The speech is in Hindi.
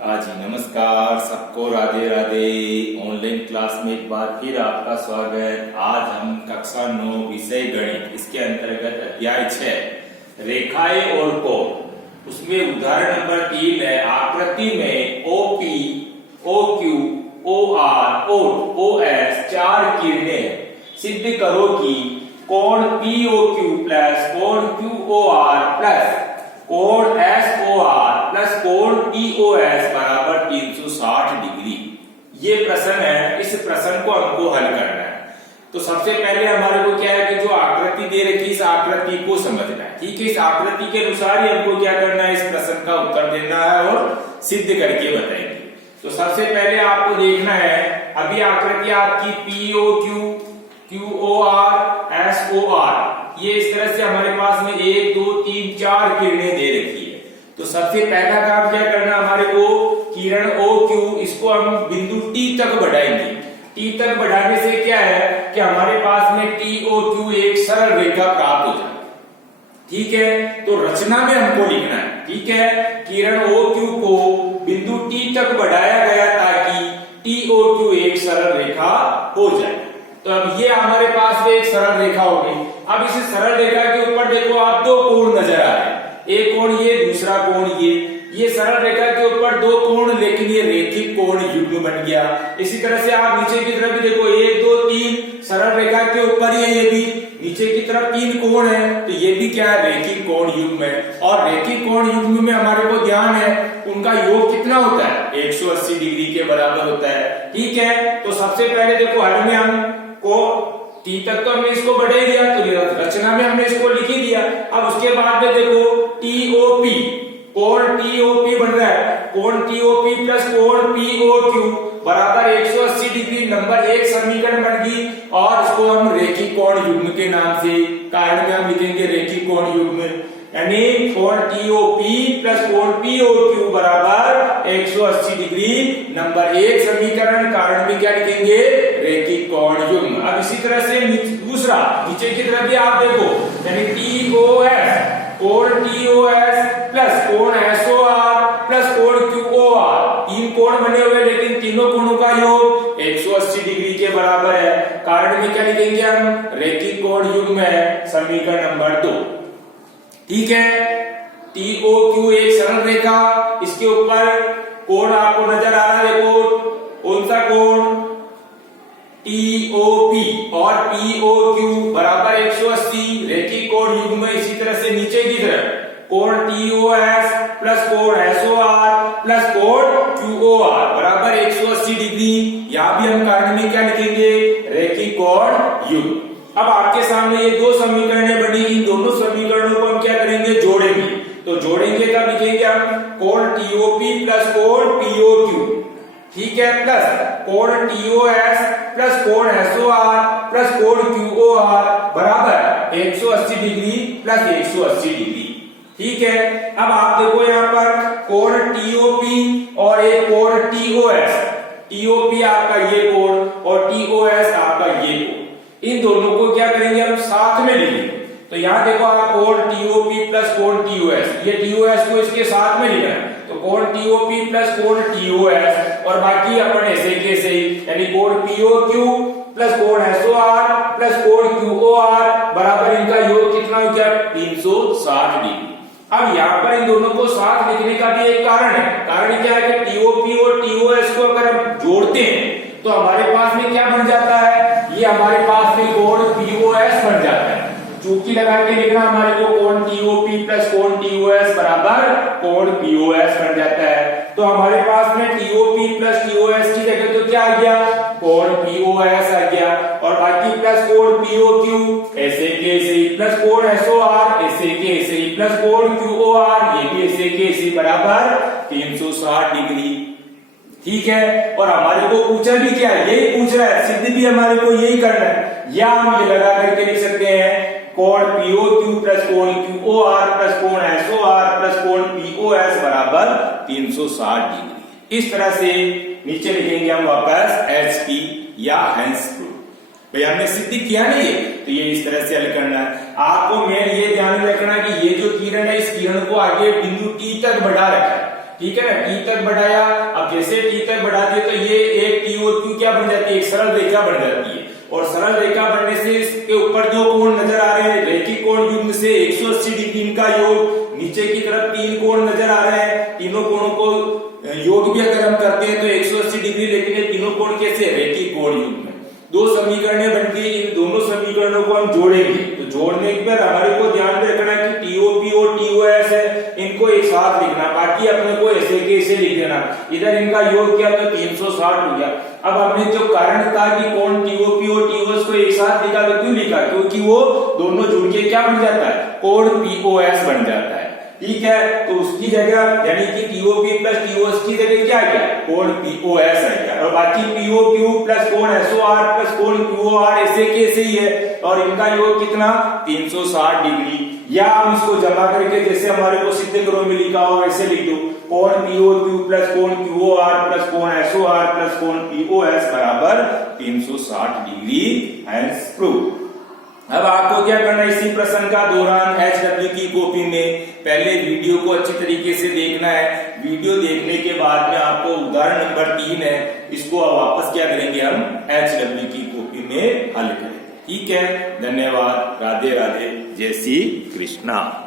हाँ जी, नमस्कार सबको, राधे राधे। ऑनलाइन क्लास में एक बार फिर आपका स्वागत। आज हम कक्षा 9 विषय गणित, इसके अंतर्गत अध्याय 6 रेखाएं और कोण, उसमें उदाहरण नंबर 3 है। आकृति में OP, OQ, OR और OS चार किरणें, सिद्ध करो कि कोण POQ प्लस कोण QOR प्लस कोण SOR प्लस कोण POS बराबर 360 डिग्री। ये प्रश्न है। इस प्रश्न को हमको हल करना है। तो सबसे पहले हमारे को क्या है कि जो आकृति दे रखी, इस आकृति को समझना है। ठीक है, इस आकृति के अनुसार ही हमको क्या करना है, इस प्रश्न का उत्तर देना है और सिद्ध करके बताएंगे। तो सबसे पहले आपको देखना है, अभी आकृति आपकी POQ, QOR, SOR, ये इस तरह से हमारे पास में 1 2 3 4 किरणें दे रखी है। तो सबसे पहला काम क्या करना हमारे को, किरण OQ, इसको हम बिंदु T तक बढ़ाएंगे। T तक बढ़ाने से क्या है कि हमारे पास में TOQ एक सरल रेखा प्राप्त हो जाए। ठीक है, तो रचना में हमको लिखना है। ठीक है, किरण OQ को बिंदु T तक बढ़ाया गया ताकि TOQ एक सरल रेखा हो जाए। तो अब ये हमारे पास में एक सरल रेखा हो गई। अब इस सरल रेखा के ऊपर देखो आप दो कोण नजर आ रहे हैं, एक कोण ये, दूसरा कोण ये सरल रेखा के ऊपर दो कोण, लेकिन ये रेखिक कोण युग्म बन गया। इसी तरह से आप नीचे की तरफ भी देखो, 1 2 3 सरल रेखा के ऊपर ये भी नीचे की तरफ 3 कोण है, तो ये भी क्या है, रेखिक कोण युग्म है। और रेखिक कोण युग्म में हमारे को ध्यान है, उनका योग कितना होता है, 180 डिग्री के बराबर होता है। ठीक है, तो सबसे पहले देखो हल में हम को T तक तो हमने इसको बढ़ा ही दिया, तो रचना में हमने इसको लिख ही दिया। अब उसके बाद में देखो TOP, कोण TOP बन रहा है, कोण TOP प्लस कोण POQ बराबर 180 डिग्री, नंबर 1 समीकरण बन गई। और इसको हम रेखिक कोण युग्म के नाम से, कारण में हम लिखेंगे रेखिक कोण युग्म, यानी कोण TOP प्लस कोण POQ बराबर 180 डिग्री, नंबर 1 समीकरण, कारण में क्या लिखेंगे, रेखिक कोण युग्म। अब इसी तरह से दूसरा नीचे की तरफ भी आप देखो, यानी TOS, कोण TOS प्लस कोण SOR प्लस कोण QOR, 3 कोण बने हुए, लेकिन तीनों कोणों का योग 180 डिग्री के बराबर है। कारण में क्या लिखेंगे हम, रेखिक कोण युग्म है, समीकरण नंबर 2। ठीक है, TOQ एक सरल रेखा, इसके ऊपर कोण आपको नजर आ रहा है, देखो कौन सा कोण, TOP और POQ बराबर 180, रेखिक कोण युग्म। इसी तरह से नीचे की तरफ कोण TOS प्लस कोण SOR प्लस कोण QOR बराबर 180 डिग्री। यहां भी हम कारण में क्या लिखेंगे, रेखिक कोण युग्म। अब आपके सामने ये दो समीकरणें बनी, इन दोनों समीकरणों को हम क्या करेंगे, जोड़ेंगे। तो जोड़ेंगे तब लिखेंगे हम कोण TOP प्लस कोण POQ, ठीक है, प्लस कोण TOS प्लस कोण SOR प्लस कोण QOR बराबर 180 डिग्री प्लस 180 डिग्री। ठीक है, अब आप देखो यहाँ पर कोण TOP और एक कोण TOS, TOP आपका ये कोण और TOS आपका ये कोण, इन दोनों को क्या करेंगे हम साथ में लिखेंगे। तो यहाँ देखो आप कोण TOP प्लस कोण TOS, ये TOS को इसके साथ में लिखना है, तो कोण TOP प्लस कोण TOS और बाकी अपन ऐसे कैसे ही, यानी कोण POQ प्लस कोण SOR प्लस कोण QOR बराबर इनका योग कितना हो गया, 360 डिग्री। अब यहाँ पर इन दोनों को साथ लिखने का भी एक कारण है। कारण क्या है कि TOP और TOS को अगर हम जोड़ते हैं तो हमारे पास में क्या बन जाता है, ये हमारे पास में कोण POS बन जाता है। चूंकि लगा के लिखना हमारे को कोण TOP प्लस कोण TOS बराबर कोण POS बन जाता है। तो हमारे पास में TOP प्लस TOS की जगह तो क्या आ गया, कोण POS आ गया, और बाकी प्लस कोण POQ ऐसे के ऐसे ही, प्लस कोण SOR ऐसे के ऐसे ही, प्लस कोण QOR ये भी ऐसे के ऐसे बराबर 360 डिग्री। ठीक है, और हमारे को पूछा भी क्या, यही पूछ रहा है, सिद्ध भी हमारे को यही करना है। या हम ये लगा करके लिख सकते हैं कोण POQ प्लस कोण QOR प्लस कोण SOR प्लस कोण POS बराबर 360 डिग्री। इस तरह से नीचे लिखेंगे हम वापस HP या हेंस प्रूफ। भाई हमने सिद्ध किया नहीं है, तो ये इस तरह से हल करना है। आपको मेन ये ध्यान रखना कि ये जो किरण है, इस किरण को आगे बिंदु T तक बढ़ा रखा है, ठीक है, टी तक बढ़ाया। अब जैसे टी तक बढ़ा दिए तो ये एक टी और क्यू क्या बन जाती है, एक सरल रेखा बन जाती है। और सरल रेखा बनने से इसके ऊपर जो कोण नजर आ रहे हैं रैखिक कोण युग्म से 180 डिग्री इनका योग, नीचे की तरफ 3 कोण नजर आ रहे हैं, तीनों कोणों को योग भी अगर हम करते हैं तो 180 डिग्री, लेकिन ये तीनों कोण कैसे, रैखिक कोण युग्म में। दो समीकरणें बनती है, इन दोनों समीकरणों को हम जोड़ेंगे। तो जोड़ने पर हमारे को ध्यान में रखना कि टीओपी और टीओएस है, इनको एक साथ लिखना, बाकी अपने को ऐसे के ऐसे लिख देना। इधर इनका योग क्या तो 360 हो गया। अब हमने जो कारण था कि कोण टीओपी और टीओएस को एक साथ लिखा, तो क्यों लिखा, क्योंकि वो दोनों जुड़ के क्या बन जाता है, कोण पीओएस बन जाता है। ठीक है, तो उसकी जगह यानी कि टीओपी प्लस टीओएस की जगह क्या गया, कोण पीओएस आ गया। और बाकी पीओक्यू प्लस कोण एसओआर प्लस कोण क्यूओआर ऐसे कैसे ही है, और इनका योग कितना 360 डिग्री। या हम इसको जमा करके जैसे हमारे को सिद्ध करो में लिखा हो वैसे लिख दो, कोण पीओक्यू प्लस कोण क्यूओआर प्लस कोण एसओआर प्लस कोण पीओएस बराबर 360 डिग्री, हैंस प्रूव। अब आपको क्या करना है, इसी प्रश्न का दोहरान HW की कॉपी में पहले वीडियो को अच्छी तरीके से देखना है। वीडियो देखने के बाद में आपको उदाहरण नंबर 3 है, इसको वापस क्या करेंगे, हम HW की कॉपी में हल करेंगे। ठीक है, धन्यवाद, राधे राधे, जय श्री कृष्णा।